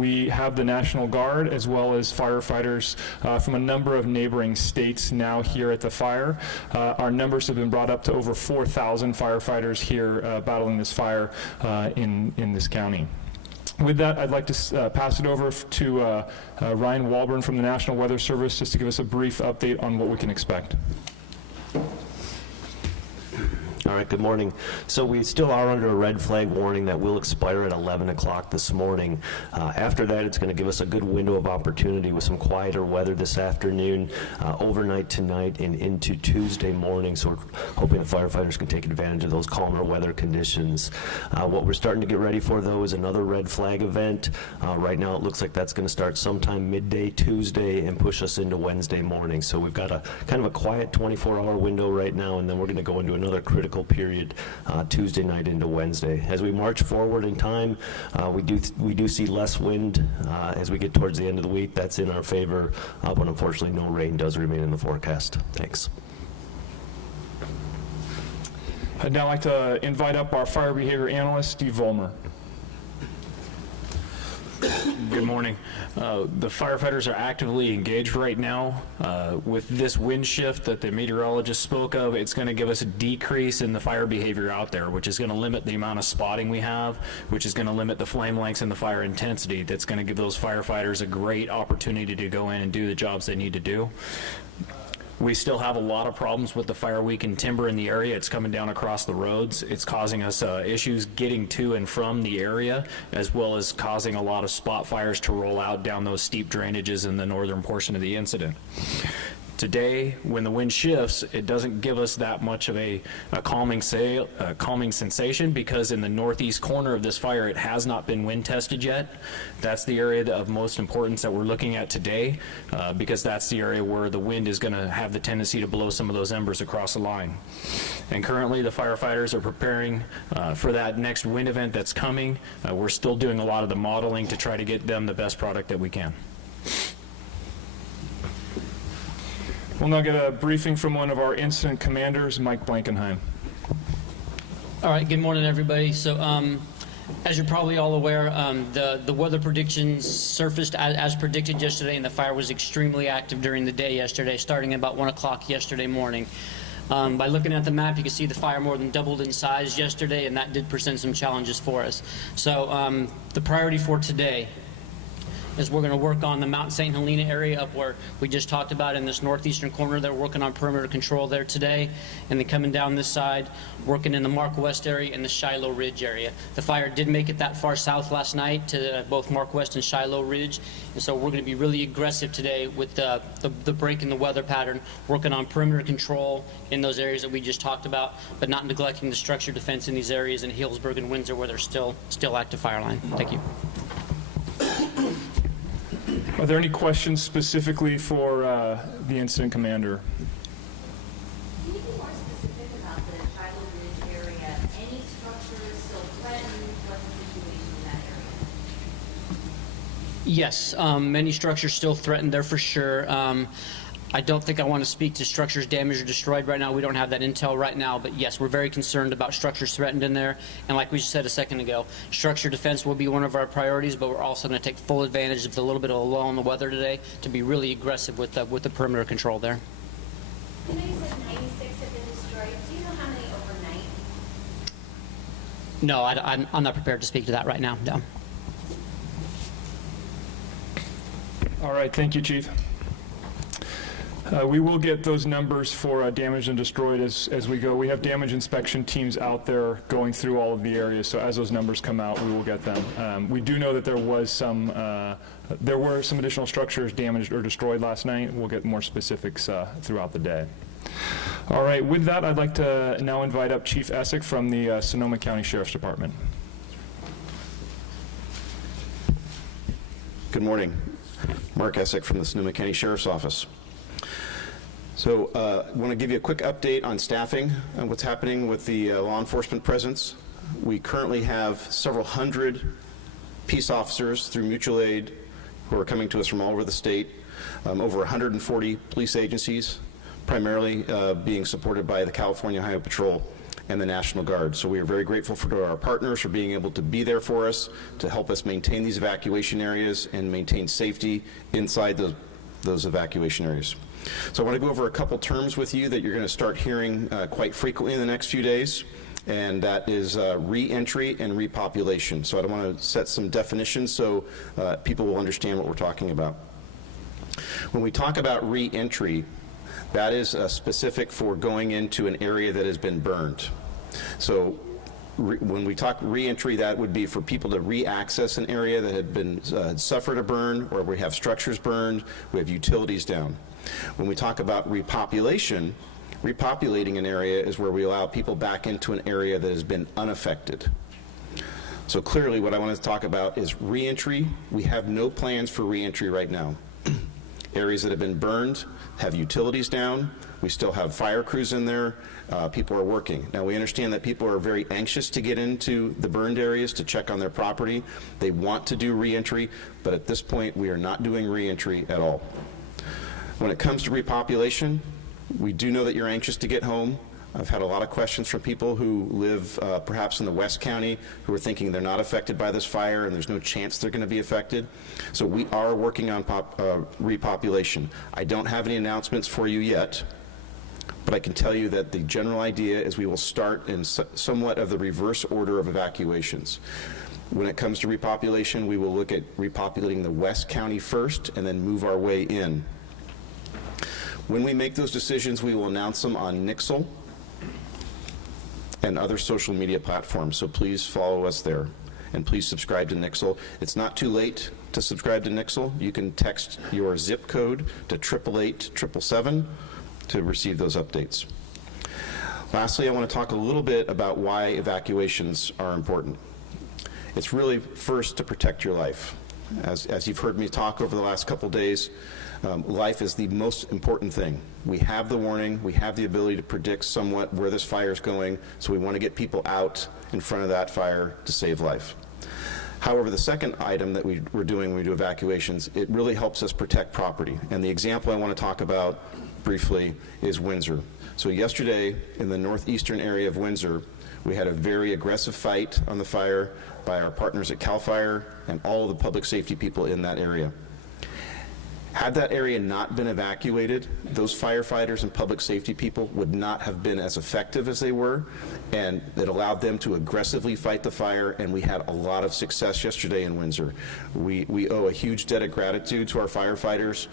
we have the National Guard as well as firefighters from a number of neighboring states now here at the fire. Our numbers have been brought up to over 4,000 firefighters here battling this fire in this county. With that, I'd like to pass it over to Ryan Walburn from the National Weather Service just to give us a brief update on what we can expect. All right, good morning. So we still are under a red flag warning that will expire at 11 o'clock this morning. After that, it's going to give us a good window of opportunity with some quieter weather this afternoon, overnight tonight, and into Tuesday morning. So we're hoping the firefighters can take advantage of those calmer weather conditions. What we're starting to get ready for, though, is another red flag event. Right now, it looks like that's going to start sometime midday Tuesday and push us into Wednesday morning. So we've got a kind of a quiet 24-hour window right now, and then we're going to go into another critical period Tuesday night into Wednesday. As we march forward in time, we do see less wind as we get towards the end of the week. That's in our favor, but unfortunately no rain does remain in the forecast. Thanks. I'd now like to invite up our fire behavior analyst, Steve Vollmer. Good morning. The firefighters are actively engaged right now. With this wind shift that the meteorologist spoke of, it's going to give us a decrease in the fire behavior out there, which is going to limit the amount of spotting we have, which is going to limit the flame lengths and the fire intensity. That's going to give those firefighters a great opportunity to go in and do the jobs they need to do. We still have a lot of problems with the fire weakened timber in the area. It's coming down across the roads. It's causing us issues getting to and from the area, as well as causing a lot of spot fires to roll out down those steep drainages in the northern portion of the incident. Today, when the wind shifts, it doesn't give us that much of a calming sensation, because in the northeast corner of this fire, it has not been wind tested yet. That's the area of most importance that we're looking at today, because that's the area where the wind is going to have the tendency to blow some of those embers across the line. And currently, the firefighters are preparing for that next wind event that's coming. We're still doing a lot of the modeling to try to get them the best product that we can. We'll now get a briefing from one of our incident commanders, Mike Blankenheim. All right, good morning, everybody. So as you're probably all aware, the weather predictions surfaced as predicted yesterday, and the fire was extremely active during the day yesterday, starting at about 1 o'clock yesterday morning. By looking at the map, you can see the fire more than doubled in size yesterday, and that did present some challenges for us. So the priority for today is we're going to work on the Mount St. Helena area up where we just talked about in this northeastern corner. They're working on perimeter control there today, and then coming down this side, working in the Mark West area and the Shiloh Ridge area. The fire did make it that far south last night to both Mark West and Shiloh Ridge, and so we're going to be really aggressive today with the break in the weather pattern, working on perimeter control in those areas that we just talked about, but not neglecting the structure defense in these areas in Healdsburg and Windsor where there's still active fire line. Thank you. Are there any questions specifically for the incident commander? Can you be more specific about the Shiloh Ridge area? Any structures still threatened? What's the situation in that area? Yes, many structures still threatened there for sure. I don't think I want to speak to structures damaged or destroyed right now. We don't have that intel right now, but yes, we're very concerned about structures threatened in there. And like we just said a second ago, structure defense will be one of our priorities, but we're also going to take full advantage of the little bit of a lull in the weather today to be really aggressive with the perimeter control there. I know you said 96 have been destroyed. Do you know how many overnight? No, I'm not prepared to speak to that right now, no. All right, thank you, Chief. We will get those numbers for damaged and destroyed as we go. We have damage inspection teams out there going through all of the areas, so as those numbers come out, we will get them. We do know that there were some additional structures damaged or destroyed last night. We'll get more specifics throughout the day. All right, with that, I'd like to now invite up Chief Essick from the Sonoma County Sheriff's Department. Good morning. Mark Essick from the Sonoma County Sheriff's Office. So I want to give you a quick update on staffing and what's happening with the law enforcement presence. We currently have several hundred peace officers through mutual aid who are coming to us from all over the state, over 140 police agencies, primarily being supported by the California Highway Patrol and the National Guard. So we are very grateful to our partners for being able to be there for us, to help us maintain these evacuation areas and maintain safety inside those evacuation areas. So I want to go over a couple terms with you that you're going to start hearing quite frequently in the next few days, and that is re-entry and repopulation. So I want to set some definitions so people will understand what we're talking about. When we talk about re-entry, that is specific for going into an area that has been burned. So when we talk re-entry, that would be for people to re-access an area that had been suffered a burn, or we have structures burned, we have utilities down. When we talk about repopulation, repopulating an area is where we allow people back into an area that has been unaffected. So clearly what I want to talk about is re-entry. We have no plans for re-entry right now. Areas that have been burned have utilities down. We still have fire crews in there. People are working. Now, we understand that people are very anxious to get into the burned areas to check on their property. They want to do re-entry, but at this point, we are not doing re-entry at all. When it comes to repopulation, we do know that you're anxious to get home. I've had a lot of questions from people who live perhaps in the West County who are thinking they're not affected by this fire and there's no chance they're going to be affected. So we are working on repopulation. I don't have any announcements for you yet, but I can tell you that the general idea is we will start in somewhat of the reverse order of evacuations. When it comes to repopulation, we will look at repopulating the West County first and then move our way in. When we make those decisions, we will announce them on Nixle and other social media platforms, so please follow us there. And please subscribe to Nixle. It's not too late to subscribe to Nixle. You can text your zip code to 888-777 to receive those updates. Lastly, I want to talk a little bit about why evacuations are important. It's really first to protect your life. As you've heard me talk over the last couple days, life is the most important thing. We have the warning, we have the ability to predict somewhat where this fire is going, so we want to get people out in front of that fire to save life. However, the second item that we're doing when we do evacuations, it really helps us protect property. And the example I want to talk about briefly is Windsor. So yesterday, in the northeastern area of Windsor, we had a very aggressive fight on the fire by our partners at CAL FIRE and all of the public safety people in that area. Had that area not been evacuated, those firefighters and public safety people would not have been as effective as they were, and it allowed them to aggressively fight the fire, and we had a lot of success yesterday in Windsor. We owe a huge debt of gratitude to our firefighters.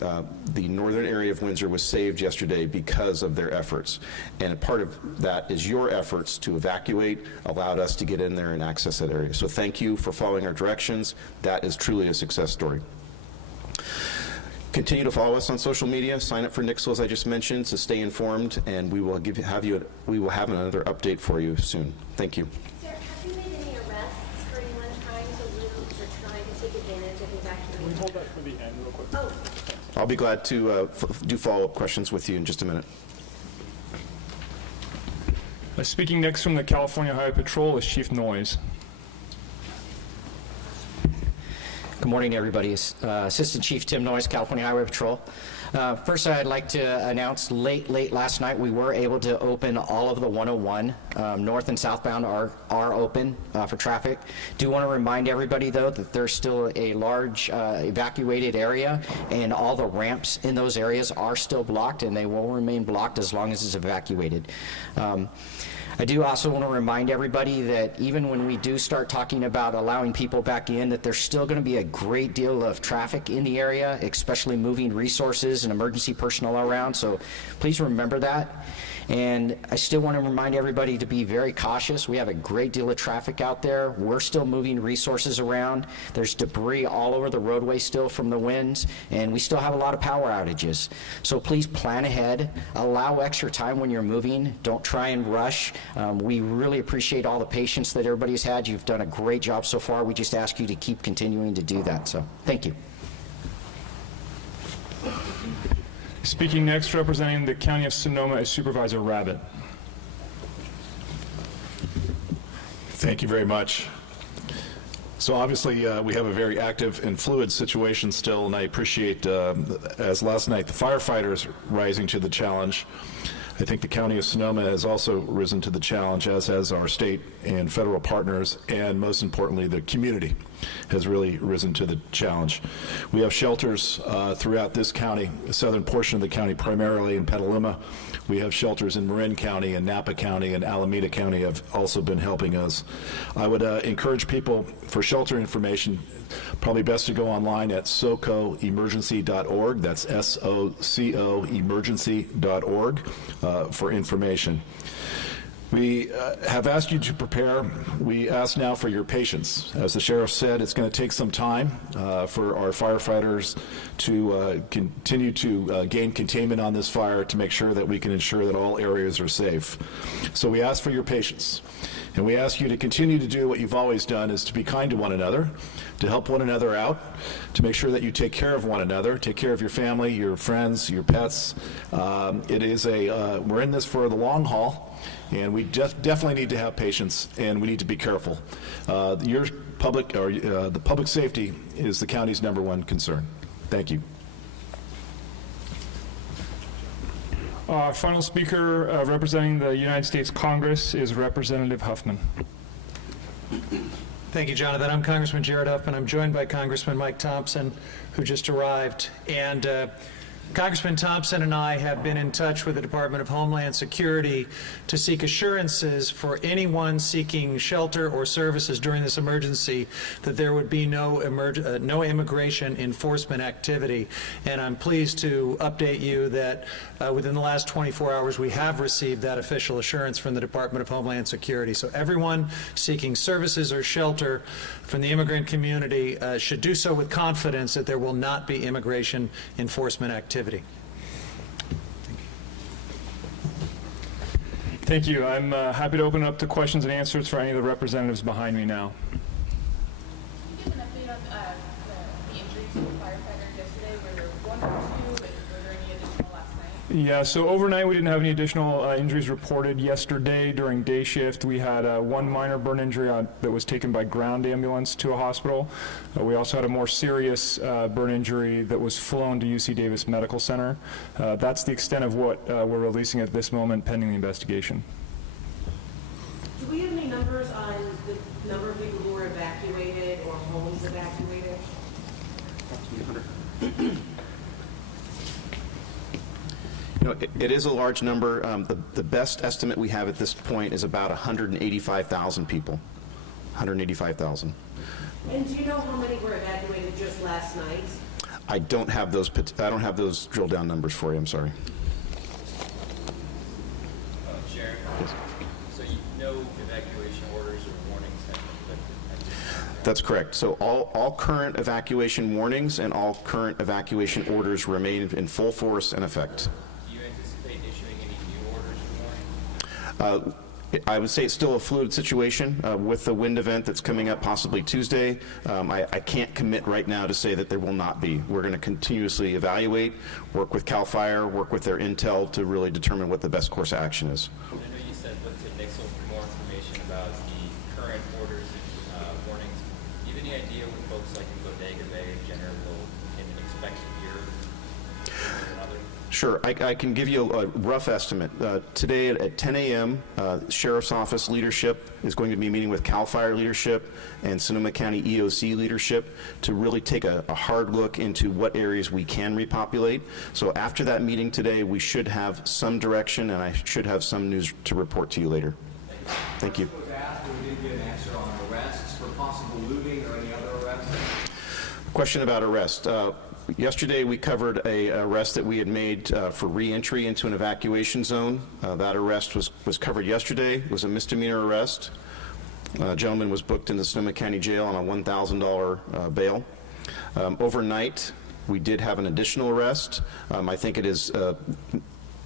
The northern area of Windsor was saved yesterday because of their efforts, and a part of that is your efforts to evacuate allowed us to get in there and access that area. So thank you for following our directions. That is truly a success story. Continue to follow us on social media. Sign up for Nixle, as I just mentioned, to stay informed, and we will have another update for you soon. Thank you. Sir, have you made any arrests for anyone trying to loot or trying to take advantage of evacuation? Can we hold that for the end real quick? Oh. I'll be glad to do follow-up questions with you in just a minute. Speaking next from the California Highway Patrol is Chief Noyes. Good morning, everybody. Assistant Chief Tim Noyes, California Highway Patrol. First, I'd like to announce late last night we were able to open all of the 101. North and southbound are open for traffic. Do want to remind everybody, though, that there's still a large evacuated area, and all the ramps in those areas are still blocked, and they will remain blocked as long as it's evacuated. I do also want to remind everybody that even when we do start talking about allowing people back in, that there's still going to be a great deal of traffic in the area, especially moving resources and emergency personnel around, so please remember that. And I still want to remind everybody to be very cautious. We have a great deal of traffic out there. We're still moving resources around. There's debris all over the roadway still from the winds, and we still have a lot of power outages. So please plan ahead. Allow extra time when you're moving. Don't try and rush. We really appreciate all the patience that everybody's had. You've done a great job so far. We just ask you to keep continuing to do that. So thank you. Speaking next, representing the County of Sonoma, is Supervisor Rabbit. Thank you very much. So obviously, we have a very active and fluid situation still, and I appreciate, as last night, the firefighters rising to the challenge. I think the County of Sonoma has also risen to the challenge, as has our state and federal partners, and most importantly, the community has really risen to the challenge. We have shelters throughout this county, the southern portion of the county, primarily in Petaluma. We have shelters in Marin County and Napa County and Alameda County have also been helping us. I would encourage people, for shelter information, probably best to go online at socoemergency.org. That's S-O-C-O emergency.org for information. We have asked you to prepare. We ask now for your patience. As the sheriff said, it's going to take some time for our firefighters to continue to gain containment on this fire to make sure that we can ensure that all areas are safe. So we ask for your patience. And we ask you to continue to do what you've always done, is to be kind to one another, to help one another out, to make sure that you take care of one another, take care of your family, your friends, your pets. We're in this for the long haul, and we definitely need to have patience, and we need to be careful. The public safety is the county's #1 concern. Thank you. Our final speaker representing the United States Congress is Representative Huffman. Thank you, Jonathan. I'm Congressman Jared Huffman. I'm joined by Congressman Mike Thompson, who just arrived. And Congressman Thompson and I have been in touch with the Department of Homeland Security to seek assurances for anyone seeking shelter or services during this emergency that there would be no immigration enforcement activity. And I'm pleased to update you that within the last 24 hours we have received that official assurance from the Department of Homeland Security. So everyone seeking services or shelter from the immigrant community should do so with confidence that there will not be immigration enforcement activity. Thank you. I'm happy to open up to questions and answers for any of the representatives behind me now. Can you give an update on the injuries to the firefighters yesterday? Were there 1 or 2? Were there any additional last night? Yeah, so overnight we didn't have any additional injuries reported. Yesterday during day shift we had one minor burn injury that was taken by ground ambulance to a hospital. We also had a more serious burn injury that was flown to UC Davis Medical Center. That's the extent of what we're releasing at this moment pending the investigation. Do we have any numbers on the number of people who were evacuated or homes evacuated? You know, it is a large number. The best estimate we have at this point is about 185,000 people. 185,000. And do you know how many were evacuated just last night? I don't have those drill down numbers for you. I'm sorry. Sheriff, so no evacuation orders or warnings have been lifted? That's correct. So all current evacuation warnings and all current evacuation orders remain in full force and effect. Do you anticipate issuing any new orders or warnings? I would say it's still a fluid situation with the wind event that's coming up possibly Tuesday. I can't commit right now to say that there will not be. We're going to continuously evaluate, work with CAL FIRE, work with their intel to really determine what the best course of action is. I know you said look to Nixle for more information about the current orders and warnings. Do you have any idea when folks like in Bodega Bay in general can expect to hear one another? Sure, I can give you a rough estimate. Today at 10 a.m., Sheriff's Office leadership is going to be meeting with CAL FIRE leadership and Sonoma County EOC leadership to really take a hard look into what areas we can repopulate. So after that meeting today, we should have some direction, and I should have some news to report to you later. Thank you. We didn't get an answer on arrests for possible looting or any other arrests. Question about arrest. Yesterday, we covered an arrest that we had made for re-entry into an evacuation zone. That arrest was covered yesterday. It was a misdemeanor arrest. A gentleman was booked into Sonoma County Jail on a $1,000 bail. Overnight, we did have an additional arrest. I think it is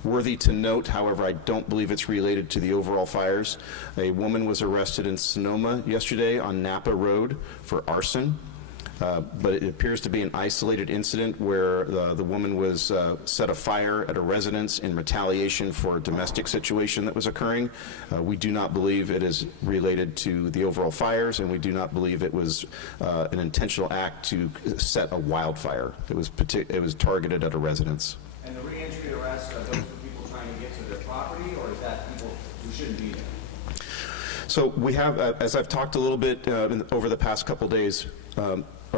worthy to note, however, I don't believe it's related to the overall fires. A woman was arrested in Sonoma yesterday on Napa Road for arson. But it appears to be an isolated incident where the woman was set afire at a residence in retaliation for a domestic situation that was occurring. We do not believe it is related to the overall fires, and we do not believe it was an intentional act to set a wildfire. It was targeted at a residence. And the re-entry arrests, are those for people trying to get to their property? shouldn't be there? So we have, as I've talked a little bit over the past couple days,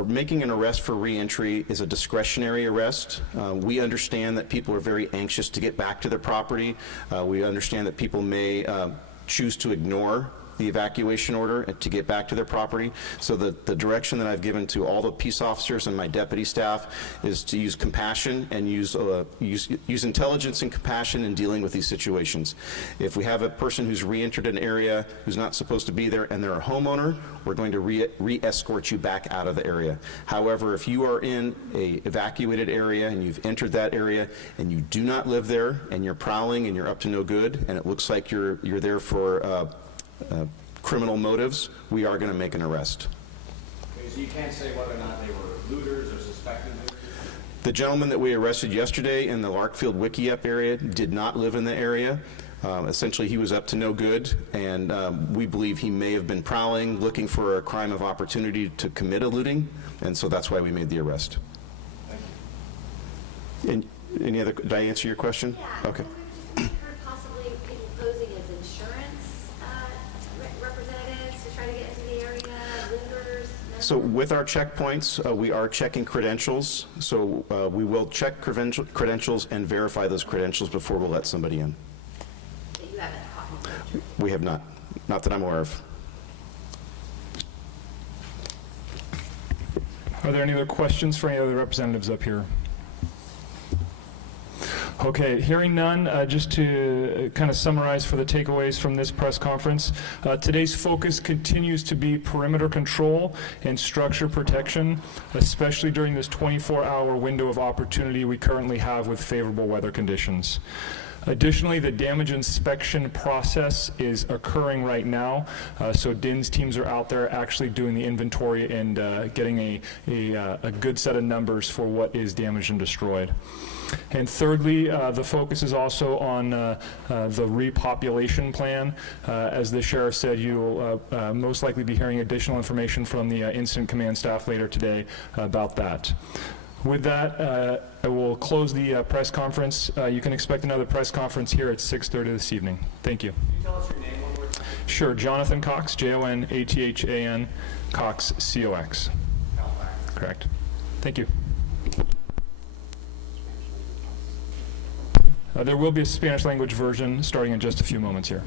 making an arrest for reentry is a discretionary arrest. We understand that people are very anxious to get back to their property. We understand that people may choose to ignore the evacuation order to get back to their property. So the direction that I've given to all the peace officers and my deputy staff is to use compassion and use intelligence and compassion in dealing with these situations. If we have a person who's re-entered an area who's not supposed to be there and they're a homeowner, we're going to re-escort you back out of the area. However, if you are in a evacuated area and you've entered that area and you do not live there and you're prowling and you're up to no good and it looks like you're there for criminal motives, we are going to make an arrest. Okay, so you can't say whether or not they were looters or suspected looters? The gentleman that we arrested yesterday in the Larkfield Wickiup area did not live in the area. Essentially, he was up to no good, and we believe he may have been prowling, looking for a crime of opportunity to commit a looting, and so that's why we made the arrest. Thank you. And any other, did I answer your question? Yeah. Okay. We've just heard possibly people posing as insurance representatives to try to get into the area, looters. So with our checkpoints, we are checking credentials. So we will check credentials and verify those credentials before we'll let somebody in. That you haven't caught. We have not. Not that I'm aware of. Are there any other questions for any other representatives up here? Okay, hearing none, just to kind of summarize for the takeaways from this press conference, today's focus continues to be perimeter control and structure protection, especially during this 24-hour window of opportunity we currently have with favorable weather conditions. Additionally, the damage inspection process is occurring right now, so DIN's teams are out there actually doing the inventory and getting a good set of numbers for what is damaged and destroyed. And thirdly, the focus is also on the repopulation plan. As the sheriff said, you will most likely be hearing additional information from the incident command staff later today about that. With that, I will close the press conference. You can expect another press conference here at 6:30 this evening. Thank you. Can you tell us your name one more time? Sure, Jonathan Cox, Jonathan Cox, COX. Correct. Thank you. There will be a Spanish language version starting in just a few moments here.